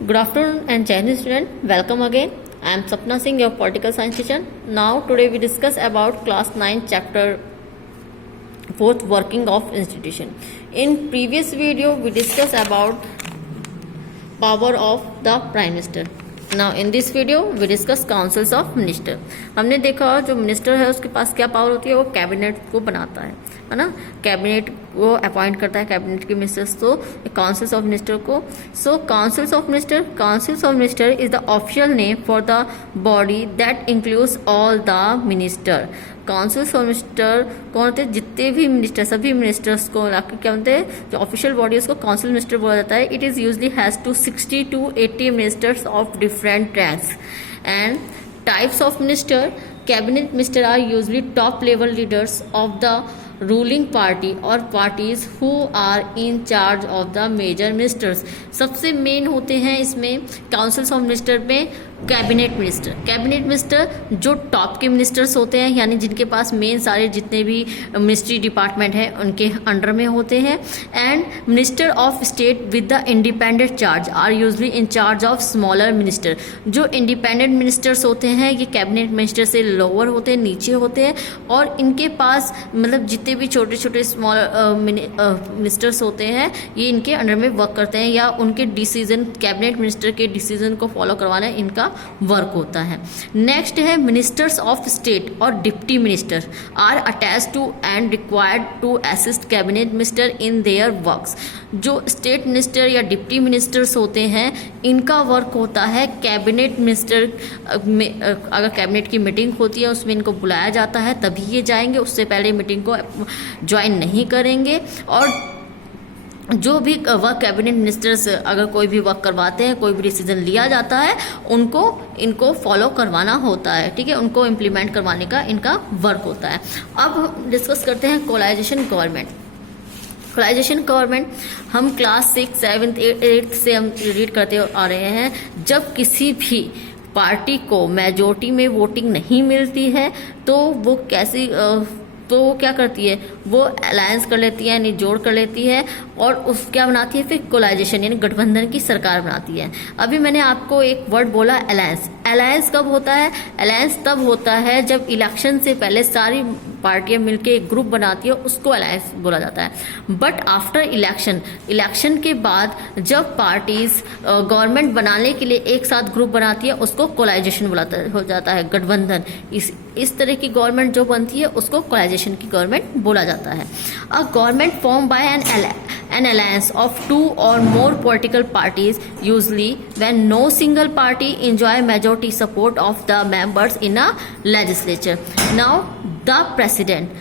Good afternoon and Jai Hind student. Welcome again. I am Sapna Singh, your political science teacher. Now today we discuss about class 9 chapter 4th working of institution. In previous video we discussed about power of the prime minister. Now in this video we discuss councils of minister. हमने देखा जो minister है उसके पास क्या power होती है, वो cabinet को बनाता है ना, कैबिनेट को अपॉइंट करता है, कैबिनेट के मिनिस्टर्स को, काउंसिल्स ऑफ मिनिस्टर को. So councils of minister is the official name for the body that includes all the minister. Councils of minister कौन होते हैं? जितने भी मिनिस्टर, सभी मिनिस्टर्स को मिलाकर क्या होते हैं, जो ऑफिशियल बॉडी है उसको काउंसिल मिनिस्टर बोला जाता है. It is usually has to 60 to 80 ministers of different ranks. And types of minister, cabinet minister are usually top level leaders of the ruling party और parties who are in charge of the major ministers. सबसे main होते हैं इसमें councils of minister में cabinet minister जो top के ministers होते हैं, यानी जिनके पास मेन सारे जितने भी मिनिस्ट्री डिपार्टमेंट हैं उनके अंडर में होते हैं. And minister of state with the independent charge are usually in charge of smaller minister. जो इंडिपेंडेंट मिनिस्टर्स होते हैं ये कैबिनेट मिनिस्टर से लोअर होते हैं, नीचे होते हैं, और इनके पास मतलब जितने भी छोटे छोटे स्मॉल मिनिस्टर्स होते हैं ये इनके अंडर में वर्क करते हैं, या उनके डिसीजन, कैबिनेट मिनिस्टर के डिसीजन को फॉलो करवाना इनका वर्क होता है. नेक्स्ट है मिनिस्टर्स ऑफ स्टेट और deputy minister are attach to and required to assist cabinet minister in their works. जो स्टेट मिनिस्टर या डिप्टी मिनिस्टर्स होते हैं इनका वर्क होता है कैबिनेट मिनिस्टर में, अगर कैबिनेट की मीटिंग होती है उसमें इनको बुलाया जाता है तभी ये जाएंगे, उससे पहले मीटिंग को ज्वाइन नहीं करेंगे. और जो भी वर्क कैबिनेट मिनिस्टर्स अगर कोई भी वर्क करवाते हैं, कोई भी डिसीजन लिया जाता है, इनको फॉलो करवाना होता है, ठीक है, उनको इम्प्लीमेंट करवाने का इनका वर्क होता है. अब हम डिस्कस करते हैं कोलाइजेशन गवर्नमेंट. हम क्लास 6, 7, 8 से हम रीड करते आ रहे हैं. जब किसी भी पार्टी को मेजोरिटी में वोटिंग नहीं मिलती है तो वो क्या करती है, वो अलायंस कर लेती है, यानी जोड़ कर लेती है, और क्या बनाती है, फिर कोलाइजेशन यानी गठबंधन की सरकार बनाती है. अभी मैंने आपको एक वर्ड बोला अलायंस कब होता है? अलायंस तब होता है जब इलेक्शन से पहले सारी पार्टियां मिलकर एक ग्रुप बनाती है, उसको अलायंस बोला जाता है. बट आफ्टर इलेक्शन के बाद जब पार्टीज गवर्नमेंट बनाने के लिए एक साथ ग्रुप बनाती है उसको कोलाइजेशन हो जाता है, गठबंधन. इस तरह की गवर्नमेंट जो बनती है उसको कोलाइजेशन की गवर्नमेंट बोला जाता है. A government form by an alliance of 2 or more political parties, usually when no single party enjoy majority support of the members in a legislature. Now the president,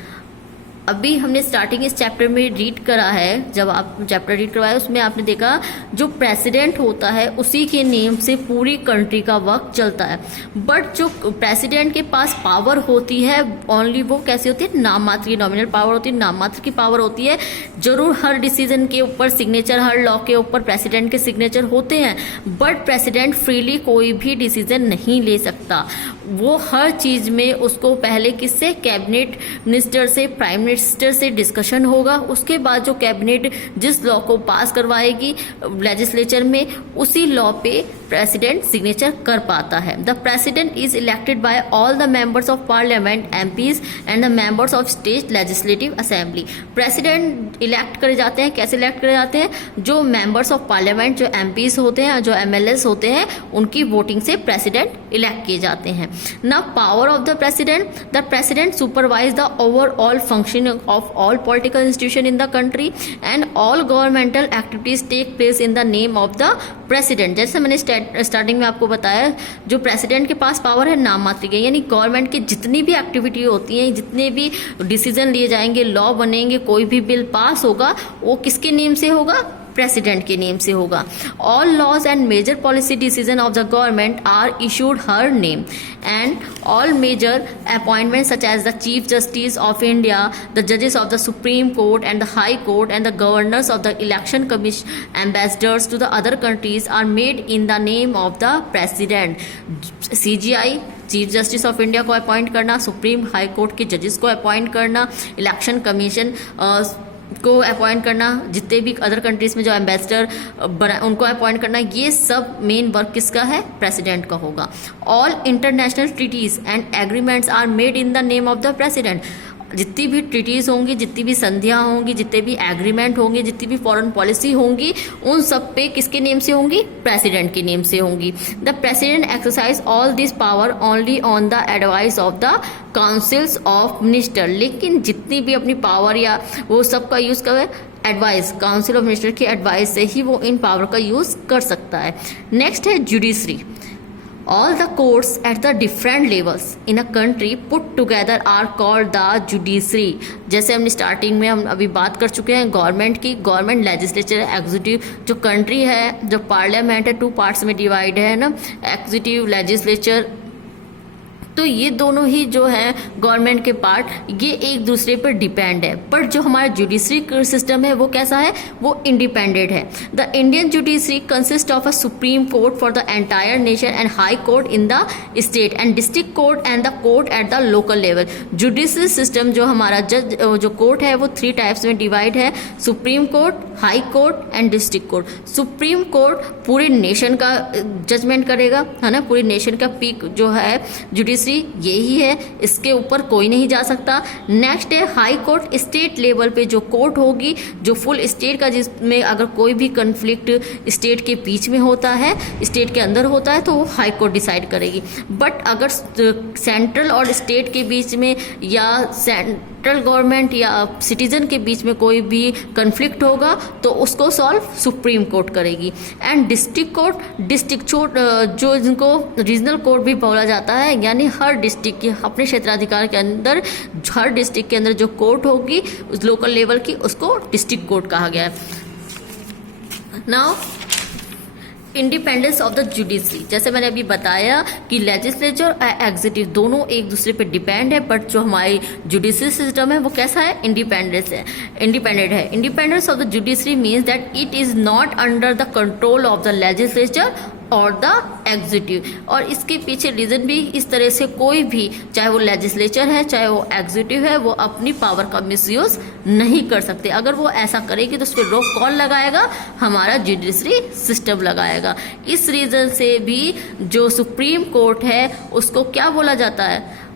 अभी हमने स्टार्टिंग इस चैप्टर में read करा है, जब आप chapter read करवाए उसमें आपने देखा जो प्रेसिडेंट होता है उसी के नेम से पूरी कंट्री का वर्क चलता है. बट जो प्रेसिडेंट के पास पावर होती है ओनली वो कैसी होती है, नाम मात्र की, नॉमिनल पावर होती है, नाम मात्र की पावर होती है. जरूर हर डिसीजन के ऊपर सिग्नेचर, हर लॉ के ऊपर प्रेसिडेंट के सिग्नेचर होते हैं, बट प्रेसिडेंट फ्रीली कोई भी डिसीजन नहीं ले सकता. वो हर चीज में उसको पहले किससे, कैबिनेट मिनिस्टर से, प्राइम मिनिस्टर से डिस्कशन होगा. उसके बाद जो कैबिनेट जिस लॉ को पास करवाएगी लेजिस्लेचर में उसी लॉ पे प्रेसिडेंट सिग्नेचर कर पाता है. The president is elected by all the members of parliament, MPs and the members of state legislative assembly. President elect करे जाते हैं, कैसे इलेक्ट करे जाते हैं, जो मेंबर्स ऑफ पार्लियामेंट, जो एमपीज होते हैं, जो एमएलएस होते हैं, उनकी वोटिंग से प्रेसिडेंट इलेक्ट किए जाते हैं. Now power of the president supervise the overall functioning of all political institution in the country and all governmental activities take place in the name of the president. जैसे मैंने starting में आपको बताया जो president के पास पावर है नाम मात्र की, यानी गवर्नमेंट की जितनी भी एक्टिविटी होती हैं, जितने भी डिसीजन लिए जाएंगे, लॉ बनेंगे, कोई भी बिल पास होगा वो किसके नेम से होगा, प्रेसिडेंट के नेम से होगा. All laws and major policy decision of the government are issued her name and all major appointment such as the chief justice of India, the जजेस of the supreme court and the high court and the governors of the election commission ambassadors to the other countries are made in the name of the president. CJI chief justice of India को appoint करना, supreme high court के जजेस को appoint करना, election commission को appoint करना, जितने भी अदर कंट्रीज में जो एम्बेसडर बना उनको अपॉइंट करना, ये सब मेन वर्क किसका है? प्रेसिडेंट का होगा। All international treaties and agreements are made in the name of the president. जितनी भी ट्रीटीज़ होंगी, जितनी भी संधियाँ होंगी, जितने भी एग्रीमेंट होंगे, जितनी भी फॉरेन पॉलिसी होंगी, उन सब पे किसके नेम से होंगी? प्रेसिडेंट के नेम से होंगी। The president exercise all this power only on the advice of the councils of minister. लेकिन जितनी भी अपनी पावर या वो सब का यूज़ करे एडवाइस, काउंसिल ऑफ मिनिस्टर की एडवाइस से ही वो इन पावर का यूज़ कर सकता है। नेक्स्ट है judiciary. All the courts at the different levels in a country put together are called the judiciary। जैसे हमने स्टार्टिंग में हम अभी बात कर चुके हैं गवर्नमेंट की, गवर्नमेंट, लेजिस्लेचर, एग्जीक्यूटिव। जो कंट्री है, जो पार्लियामेंट है, 2 पार्ट्स में डिवाइड है ना, एग्जीक्यूटिव, लेजिस्लेचर। तो ये दोनों ही जो है गवर्नमेंट के पार्ट, ये एक दूसरे पर डिपेंड है। पर जो हमारा जुडिशरी सिस्टम है वो कैसा है? वो इंडिपेंडेंट है। The Indian judiciary consist of a supreme court for the entire nation and high court in the state and district court and the court at the local level. Judiciary system जो हमारा जो court है वो 3 types में divide है, supreme court, high court and district court. Supreme court पूरे nation का judgement करेगा, है ना, पूरे नेशन का पीक जो है जुडिशरी यही है, इसके ऊपर कोई नहीं जा सकता। नेक्स्ट है हाई कोर्ट, स्टेट लेवल पे जो कोर्ट होगी, जो फुल स्टेट का, जिसमें अगर कोई भी कन्फ्लिक्ट स्टेट के बीच में होता है, स्टेट के अंदर होता है, तो वो हाई कोर्ट डिसाइड करेगी। बट अगर सेंट्रल और स्टेट के बीच में या सेंट्रल गवर्नमेंट या सिटीजन के बीच में कोई भी कन्फ्लिक्ट होगा तो उसको सॉल्व सुप्रीम कोर्ट करेगी। एंड डिस्ट्रिक्ट कोर्ट, डिस्ट्रिक्ट जो जिनको रीजनल कोर्ट भी बोला जाता है, यानी हर डिस्ट्रिक्ट की अपने क्षेत्राधिकार के अंदर हर डिस्ट्रिक्ट के अंदर जो कोर्ट होगी उस लोकल लेवल की, उसको डिस्ट्रिक्ट कोर्ट कहा गया है। Now independence of the judiciary, जैसे मैंने अभी बताया कि लेजिस्लेचर और एग्जीक्यूटिव दोनों एक दूसरे पे डिपेंड है, बट जो हमारी जुडिशरी सिस्टम है वो कैसा है? इंडिपेंडेंट है। Independence of the judiciary means that it is not under the control of the legislature और द एग्जीक्यूटिव। और इसके पीछे रीजन भी इस तरह से कोई भी, चाहे वो लेजिस्लेचर है चाहे वो एग्जीक्यूटिव है, वो अपनी पावर का मिसयूज नहीं कर सकते। अगर वो ऐसा करेगी तो उस पर रोक कौन लगाएगा? हमारा जुडिशरी सिस्टम लगाएगा। इस रीजन से भी जो सुप्रीम कोर्ट है उसको क्या बोला जाता है?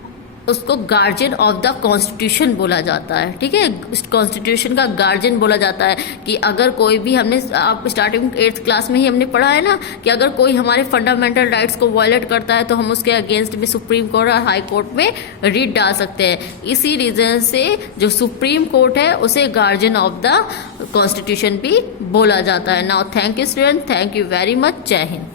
उसको गार्जियन ऑफ द कॉन्स्टिट्यूशन बोला जाता है। ठीक है, कॉन्स्टिट्यूशन का गार्जियन बोला जाता है कि अगर कोई भी, हमने आप स्टार्टिंग 8th क्लास में ही हमने पढ़ा है ना कि अगर कोई हमारे फंडामेंटल राइट्स को वायलेट करता है तो हम उसके अगेंस्ट में सुप्रीम कोर्ट और हाई कोर्ट में रिट डाल सकते हैं। इसी रीजन से जो सुप्रीम कोर्ट है उसे गार्जियन ऑफ द कॉन्स्टिट्यूशन भी बोला जाता है। Now thank you student, thank you very much, जय हिंद।